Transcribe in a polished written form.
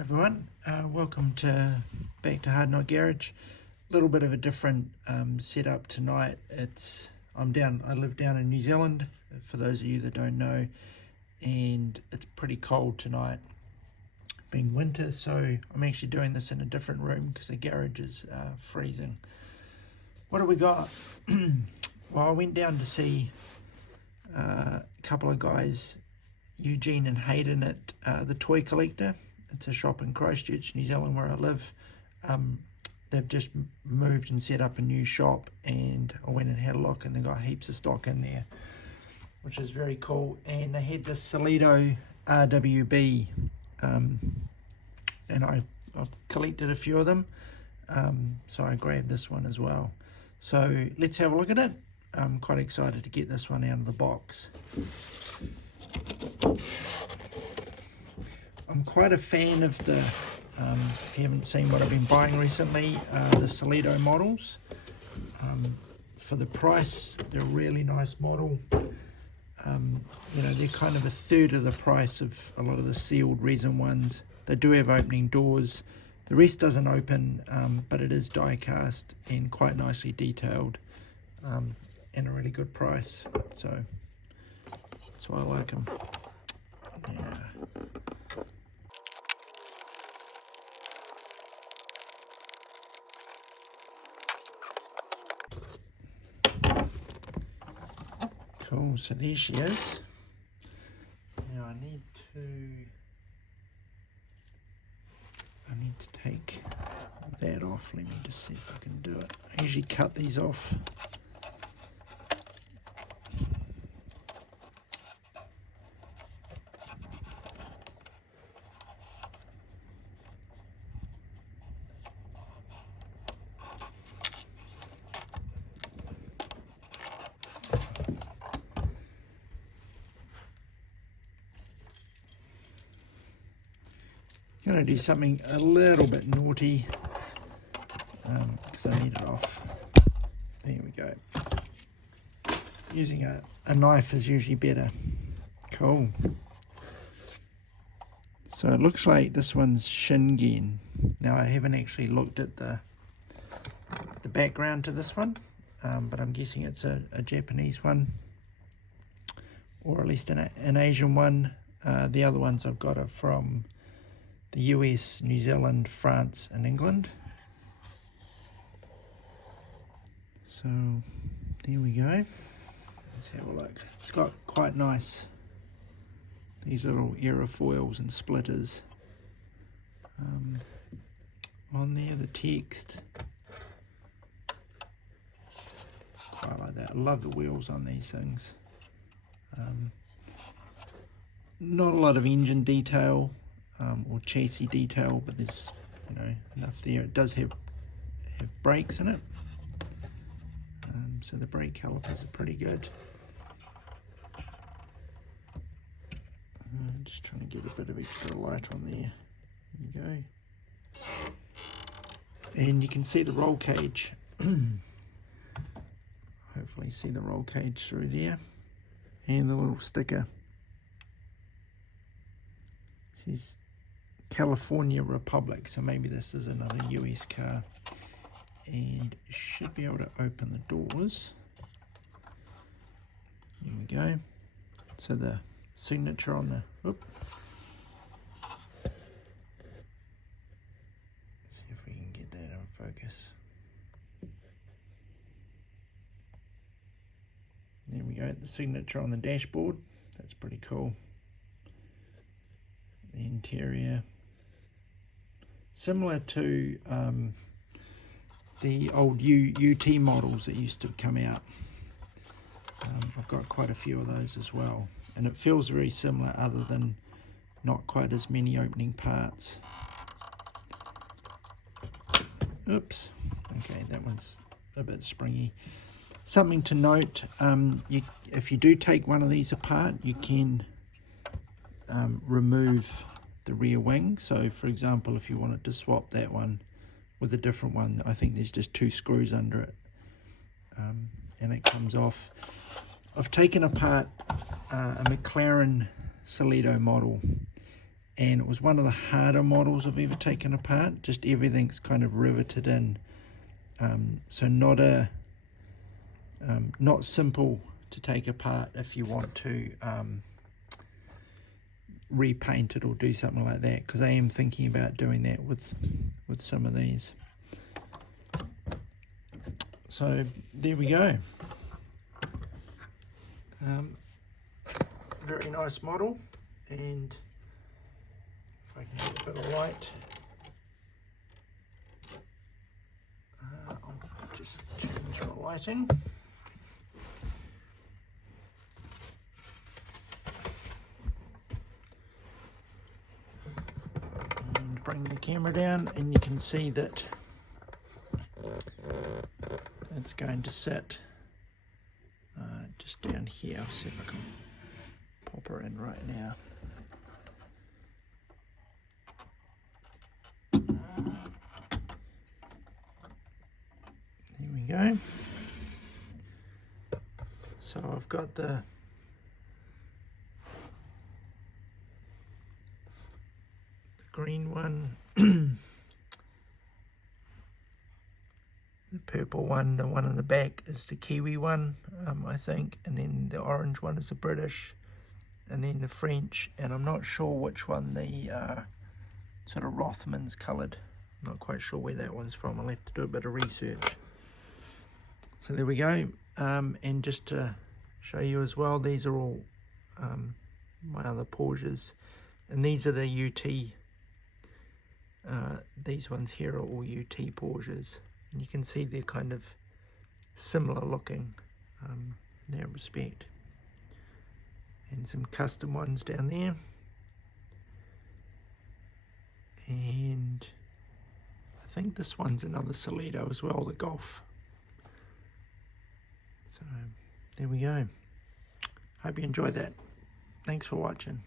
Everyone, welcome back to Hard Knot Garage. A little bit of a different setup tonight. I live down in New Zealand, for those of you that don't know, and it's pretty cold tonight, being winter, so I'm actually doing this in a different room because the garage is freezing. What do we got? Well, I went down to see a couple of guys, Eugene and Hayden, at the Toy Collector. It's a shop in Christchurch, New Zealand, where I live. They've just moved and set up a new shop, and I went and had a look, and they've got heaps of stock in there, which is very cool. And they had this Solido RWB, and I've collected a few of them, so I grabbed this one as well. So let's have a look at it. I'm quite excited to get this one out of the box. I'm quite a fan of the, if you haven't seen what I've been buying recently, the Solido models. For the price, they're a really nice model. They're kind of a third of the price of a lot of the sealed resin ones. They do have opening doors. The rest doesn't open, but it is die cast and quite nicely detailed, and a really good price. So that's why I like them. Yeah. Cool, so there she is. Now I need to take that off. Let me just see if I can do it. I usually cut these off. Going to do something a little bit naughty because I need it off. There we go. Using a knife is usually better. Cool. So it looks like this one's Shingen. Now I haven't actually looked at the background to this one, but I'm guessing it's a Japanese one, or at least an Asian one. The other ones I've got are from the US, New Zealand, France, and England. So there we go. Let's have a look. It's got quite nice, these little aerofoils and splitters on there. The text, quite like that. I love the wheels on these things. Not a lot of engine detail or chassis detail, but there's enough there. It does have brakes in it, so the brake calipers are pretty good. Just trying to get a bit of extra light on there. There you go. And you can see the roll cage. Hopefully see the roll cage through there, and the little sticker. She's California Republic, so maybe this is another US car, and should be able to open the doors. Here we go. So the signature on the see if we can get that in focus. There we go, the signature on the dashboard. That's pretty cool. The interior, similar to the old UT models that used to come out. I've got quite a few of those as well, and it feels very similar, other than not quite as many opening parts. Oops, okay, that one's a bit springy. Something to note, if you do take one of these apart, you can remove the rear wing. So for example, if you wanted to swap that one with a different one, I think there's just 2 screws under it, and it comes off. I've taken apart a McLaren Solido model, and it was one of the harder models I've ever taken apart. Just everything's kind of riveted in, so not simple to take apart if you want to repaint it or do something like that, because I am thinking about doing that with some of these. So there we go. Very nice model, and if I can get a bit of light, I'll just change my lighting. And bring the camera down, and you can see that it's going to sit just down here. I'll see if I can pop her in right now. There we go. So I've got the green one, the purple one, the one in the back is the Kiwi one, I think, and then the orange one is the British, and then the French, and I'm not sure which one the sort of Rothman's coloured. I'm not quite sure where that one's from. I'll have to do a bit of research. So there we go, and just to show you as well, these are all my other Porsches, and these are the UT. These ones here are all UT Porsches, and you can see they're kind of similar looking in that respect, and some custom ones down there, and I think this one's another Solido as well, the Golf. So there we go. Hope you enjoyed that. Thanks for watching.